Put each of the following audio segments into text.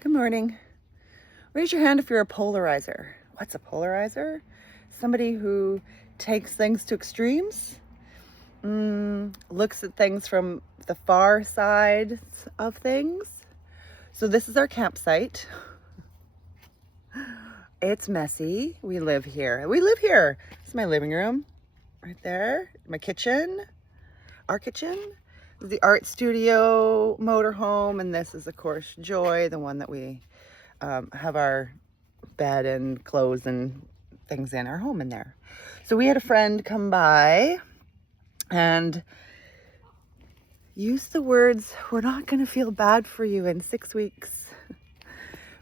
Good morning. Raise your hand if you're a polarizer. What's a polarizer? Somebody who takes things to extremes, looks at things from the far side of things. So this is our campsite. It's messy. We live here. This is my living room right there. My kitchen, our kitchen. This is the art studio motorhome, and this is of course Joy, the one that we have our bed and clothes and things in our home in there. So we had a friend come by and use the words, "We're not going to feel bad for you in 6 weeks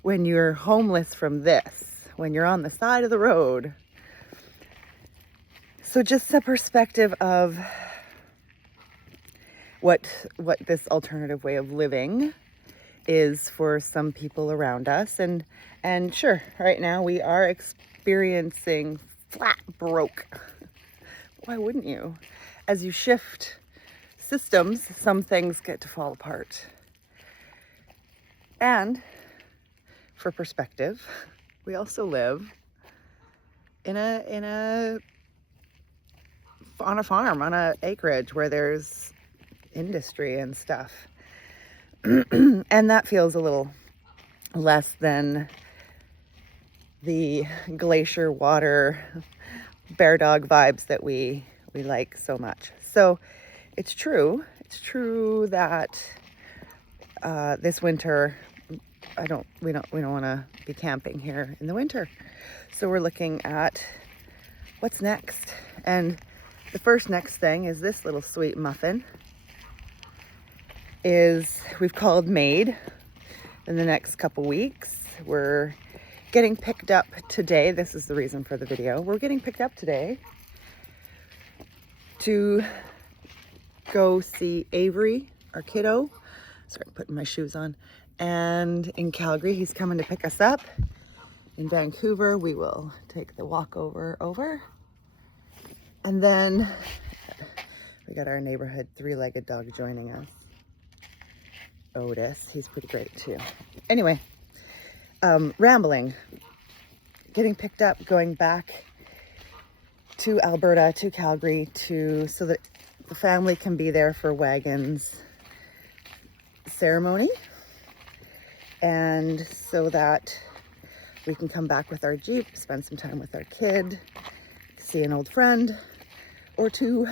when you're homeless from this, when you're on the side of the road." So just a perspective of what this alternative way of living is for some people around us. And sure, right now we are experiencing flat broke. Why wouldn't you? As you shift systems, some things get to fall apart. And for perspective, we also live on a farm, on a acreage where there's industry and stuff. And that feels a little less than the glacier water bear dog vibes that we like so much. So it's true that this winter we don't want to be camping here in the winter. So we're looking at what's next. And the first next thing is this little sweet muffin we've called Maid. In the next couple weeks, we're getting picked up today. This is the reason for the video. We're getting picked up today to go see Avery, our kiddo. Sorry, I'm putting my shoes on. And in Calgary, he's coming to pick us up. In Vancouver, we will take the walk over. And then we got our neighborhood three-legged dog joining us. Otis, he's pretty great too. Anyway, rambling, getting picked up, going back to Alberta, to Calgary, so that the family can be there for Wagon's ceremony, and so that we can come back with our Jeep, spend some time with our kid, see an old friend or two,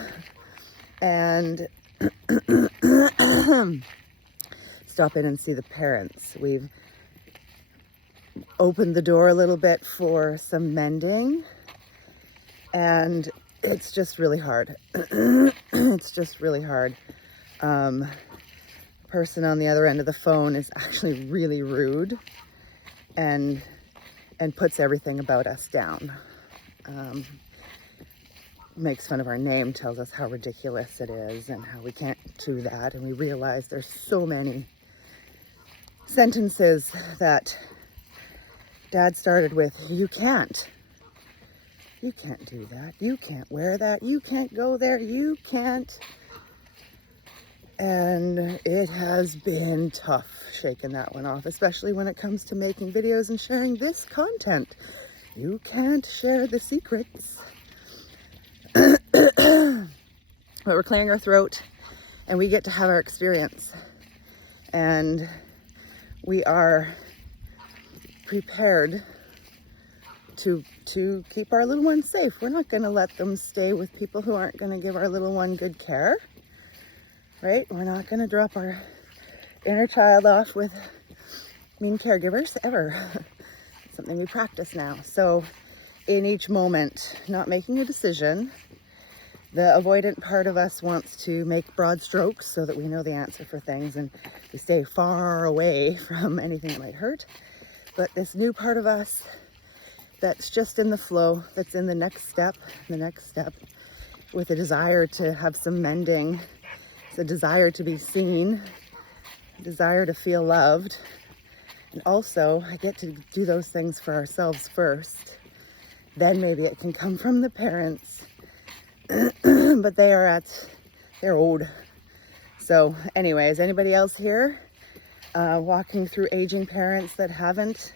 and stop in and see the parents. We've opened the door a little bit for some mending, and it's just really hard. It's just really hard. Person on the other end of the phone is actually really rude and puts everything about us down. Makes fun of our name, tells us how ridiculous it is and how we can't do that. And we realize there's so many sentences that Dad started with, you can't do that, you can't wear that, you can't go there, you can't. And it has been tough shaking that one off, especially when it comes to making videos and sharing this content. You can't share the secrets. But we're clearing our throat and we get to have our experience. And we are prepared to keep our little ones safe. We're not going to let them stay with people who aren't going to give our little one good care, right? We're not going to drop our inner child off with mean caregivers ever. Something we practice now. So in each moment, not making a decision, the avoidant part of us wants to make broad strokes so that we know the answer for things and we stay far away from anything that might hurt. But this new part of us that's just in the flow, that's in the next step, with a desire to have some mending, it's a desire to be seen, a desire to feel loved. And also, I get to do those things for ourselves first. Then maybe it can come from the parents. But they're old. So anyways, anybody else here walking through aging parents that haven't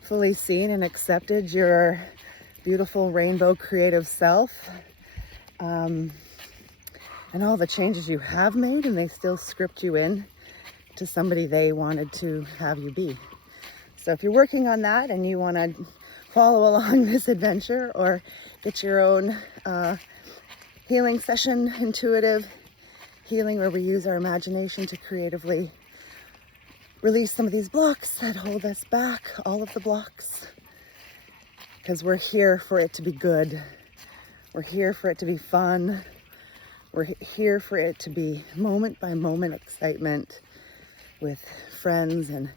fully seen and accepted your beautiful rainbow creative self, and all the changes you have made, and they still script you in to somebody they wanted to have you be. So if you're working on that and you want to follow along this adventure, or get your own healing session, intuitive healing, where we use our imagination to creatively release some of these blocks that hold us back, all of the blocks, because we're here for it to be good. We're here for it to be fun. We're here for it to be moment by moment excitement with friends and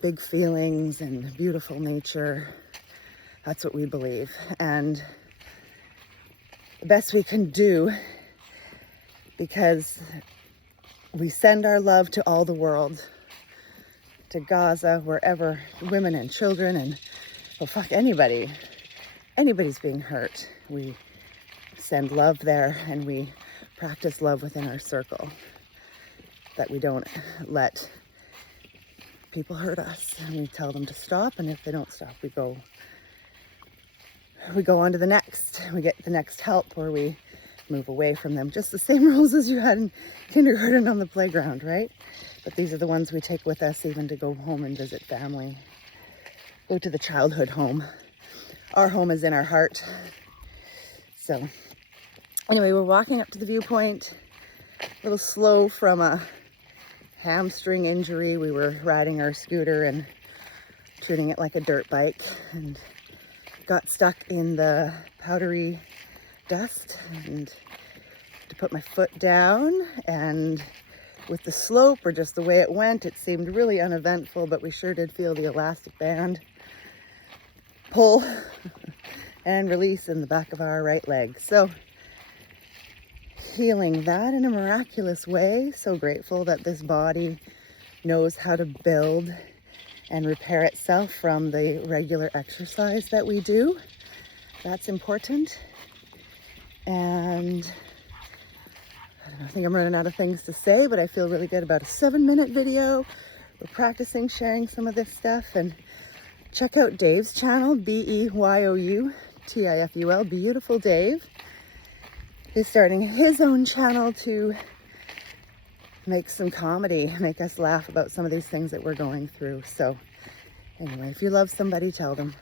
big feelings and beautiful nature. That's what we believe. And the best we can do, because we send our love to all the world, to Gaza, wherever women and children and, well, fuck, anybody's being hurt. We send love there, and we practice love within our circle, that we don't let people hurt us, and we tell them to stop, and if they don't stop, we go on to the next. We get the next help, or we move away from them. Just the same rules as you had in kindergarten on the playground, right? But these are the ones we take with us, even to go home and visit family. Go to the childhood home. Our home is in our heart. So anyway, we're walking up to the viewpoint, a little slow from a hamstring injury. We were riding our scooter and treating it like a dirt bike, and got stuck in the powdery dust, and to put my foot down, and with the slope, or just the way it went, it seemed really uneventful, but we sure did feel the elastic band pull and release in the back of our right leg. So healing that in a miraculous way. So grateful that this body knows how to build and repair itself from the regular exercise that we do. That's important. And I think I'm running out of things to say, but I feel really good about a 7-minute video. We're practicing sharing some of this stuff, and check out Dave's channel, BEYOUTIFUL, Beautiful Dave. He's starting his own channel to make some comedy, make us laugh about some of these things that we're going through. So anyway, if you love somebody, tell them.